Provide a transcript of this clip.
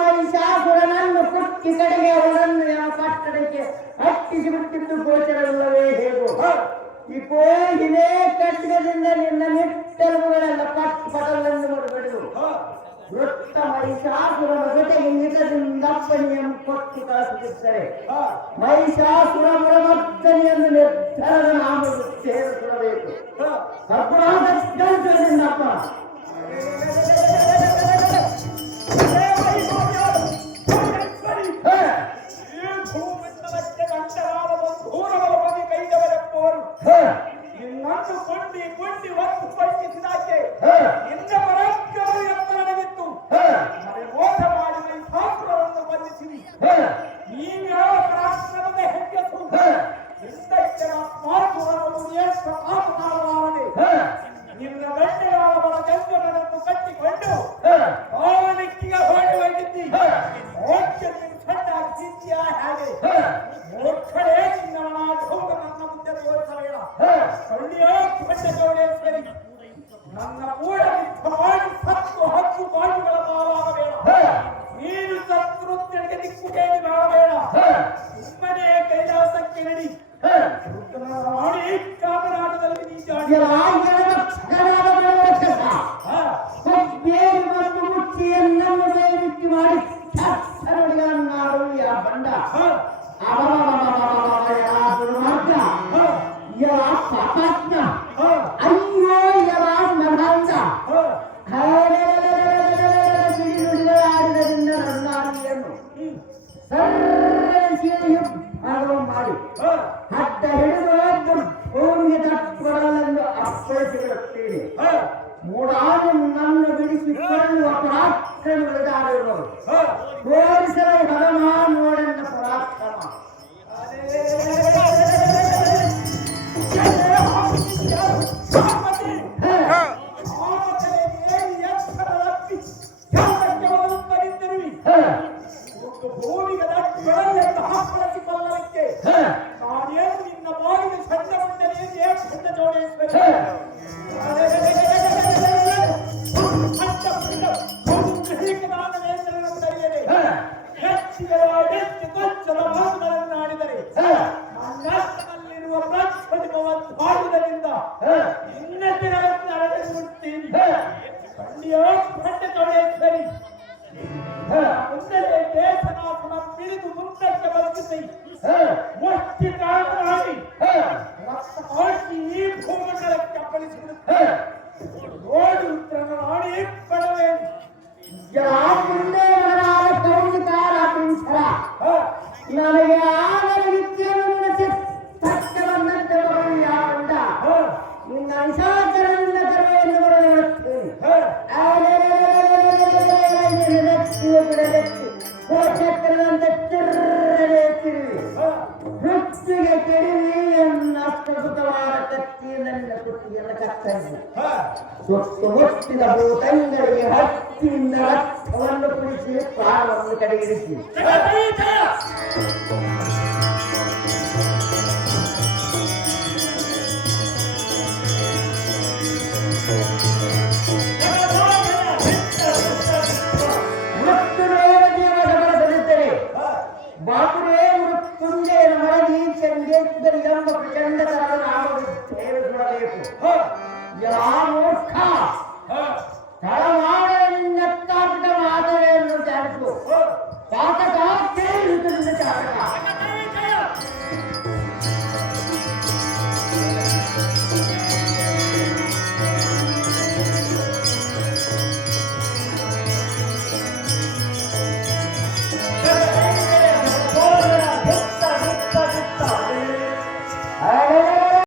ಮಹಿಷಾಸುರನನ್ನು ಕುಟ್ಟಿ ಕಡೆಗೆ ಅವರನ್ನು ಕಟ್ಟಡಕ್ಕೆ ಹತ್ತಿಸಿ ಬಿಟ್ಟಿದ್ದು ಗೋಚರವಿಲ್ಲವೇ ಹೇಗೋ ಇಕೋ ಇದೇ ಕಟ್ಟಡದಿಂದ ನಿನ್ನ ನಿಟ್ಟಲುಗಳೆಲ್ಲ ಪಟಲನ್ನು ಮರುಗಡೆದು ವೃತ್ತ ಮಹಿಷಾಸುರನ ಜೊತೆಗೆ ನಿಜದಿಂದಪ್ಪನೆಯನ್ನು ಕೊಟ್ಟು ಕಳಿಸುತ್ತಿದ್ದರೆ ಮಹಿಷಾಸುರ ಮರ್ದನೆಯನ್ನು ನಿರ್ಧಾರದ ನಾಮಗಳು ಸೇರಿಸಬೇಕು. ನಿನ್ನಪ್ಪ ಇನ್ನೊಂದು ಕೊಂಡಿ ಕೊಂಡಿ ಒಂದು ಪಡಿಸಿದಾಕೆ ನಿನ್ನ ಪರಾಕ್ರಮವು ಎತ್ತರವಿತ್ತು. ಮೋಸ ಮಾಡಿ ಶಾಸ್ತ್ರವನ್ನು ಬಂಧಿಸಿರಿ. ನೀವು ಯಾವ ಪರಾಕ್ರಮದ ಹೆಜ್ಜೆಸು ಇಂದೈತರ ಮಾತುಗಳನ್ನು ಏಕಮಾತನಾಡಲಾರದೆ ನಿನ್ನ ಗಂಟೆಗಾಲವರ ಜಂಗಮನನ್ನು ಕಟ್ಟಿಕೊಂಡು ಅವನಿಕ್ಕಿಗೆ ಹೊರಟು ಹೋಗಿದ್ದಿ. ಮೋಕ್ಷದಿಂದ ಸಣ್ಣಾಗಿ ಸಿದ್ಧಿಯ ಹಾಗೆ ಮೂರ್ಖರೇ ನಿನ್ನವನ ಢೋಗ ನನ್ನ ಮುಂದೆ ತೋರಿಸಬೇಡ. ಕಳ್ಳಿಯೋ ಕೊಂಡ ಜೋಡೇಶ್ವರಿ ನನ್ನ ಕೂಡ ಮಾಡಿ ಸತ್ತು ಹತ್ತು ಬಾಳುಗಳ ಮಾವಾಗಬೇಡ. ನೀನು ಸತ್ಕೃತ್ಯಕ್ಕೆ ದಿಕ್ಕು ಕೇಳಿ ಮಾಡಬೇಡ. ಸುಮ್ಮನೆ ಕೈಲಾಸಕ್ಕೆ ನಡಿ. ಮಾಡಿ ಕಾಮನಾಟದಲ್ಲಿ ನೀಜಾಡಿ ಬಂಡ ಅಯ್ಯೋ ನರಂದ ನುಡಿಗಳಾಡಿದರಿಂದ ನನ್ನಾಡಿಯನ್ನು ಮಾಡಿ ಹಟ್ಟ ಹಿಡಿದು ಭೂಮಿಗೆ ತಟ್ಟುಕೊಳ್ಳಲೆಂದು ಅಪ್ಪಳಿಸಿಬಿಡುತ್ತೇನೆ. ಮೂಡಾರು ನನ್ನ ಬಿಡಿಸಿಕೊಳ್ಳುವ ಪರಾಕ್ರಮಗಳಿಗಾಡಿರುವರು ತೋರಿಸಲು ಹರಮ ನೋಡೆನ್ನ ಪರಾಕ್ರಮ. ಭೂಮಿಗೆ ದಟ್ಟುಗಳನ್ನೆಲ್ಲ ಹಾಕಲಿಸಿಕೊಳ್ಳಲಿಕ್ಕೆ ನಾನೇನು ನಿನ್ನ ಬಾಯಿಗೆ ಸಣ್ಣ ಮುಂಡನೆ ಸಣ್ಣ ಜೋಡೇಶ್ವರಿ ಹೆಚ್ಚಿಗೆಚ್ಚಲನ್ನಾಡಿದರೆ ನನ್ನಲ್ಲಿರುವ ಪ್ರತಿಭವನ್ನು ಮಾಡುವುದರಿಂದ ಇನ್ನತಿರನ್ನು ನಡೆದುಬಿಡ್ತೀನಿ. ಖಂಡಿಯೋ ಖಂಡ ಜೋಡೇಶ್ವರಿ ಮುಂದಲೇ ದೇಶನಾಥನ ಪಿಡಿದು ಮುಂದಕ್ಕೆ ಬದುಕಿಸಿ ಮುಷ್ಟಿ ಕಾರಣವಾಗಿ ರಕ್ತ ಈ ಭೂಮಂಡಲಕ್ಕೆ ಅಪ್ಪಳಿಸಿಬಿಡುತ್ತೆ. ನೋಡಿ ಉತ್ತರನ ನಾಡಿ ಪಡವೆ ಮುಂದೆ ನನಗೆ ಆಗಲಿಕ್ಕೆ ತಕ್ಕವನ್ನಂತೆ ಬರಲು ಯಾವಂಡ ನಿನ್ನ ನಿಶಾಚರನ್ನ ಕರೆಯನ್ನು ಬರಲಿರುತ್ತೇನೆ. ವೃತ್ತಿಗೆ ಕೆಡವಿ ಎನ್ನ ಅಸ್ತುತವಾದ ಕತ್ತಿಯನ್ನು ಕುತ್ತಿಯನ್ನು ಕತ್ತರಿಸಿ ಸೊತ್ತು ಮುಟ್ಟಿದ ಭೂತಂಗಳಿಗೆ ಹತ್ತಿಯಿಂದ ರಕ್ತವನ್ನು ಕುಡಿಸಿ ಪ್ರಾಣವನ್ನು ಕಡೆಗಿರಿಸಿ ಬಾಪುರೇ ಮೃತ್ಯುಂಜಯನ ಮರದಿ ಚಂಡೇಶ್ವರಿ ಎಂಬ ಪ್ರಚಂಡ ನಾಮಗಳು ಸೇರಿಸಬೇಕು. ಯಾ ಮೂರ್ಖ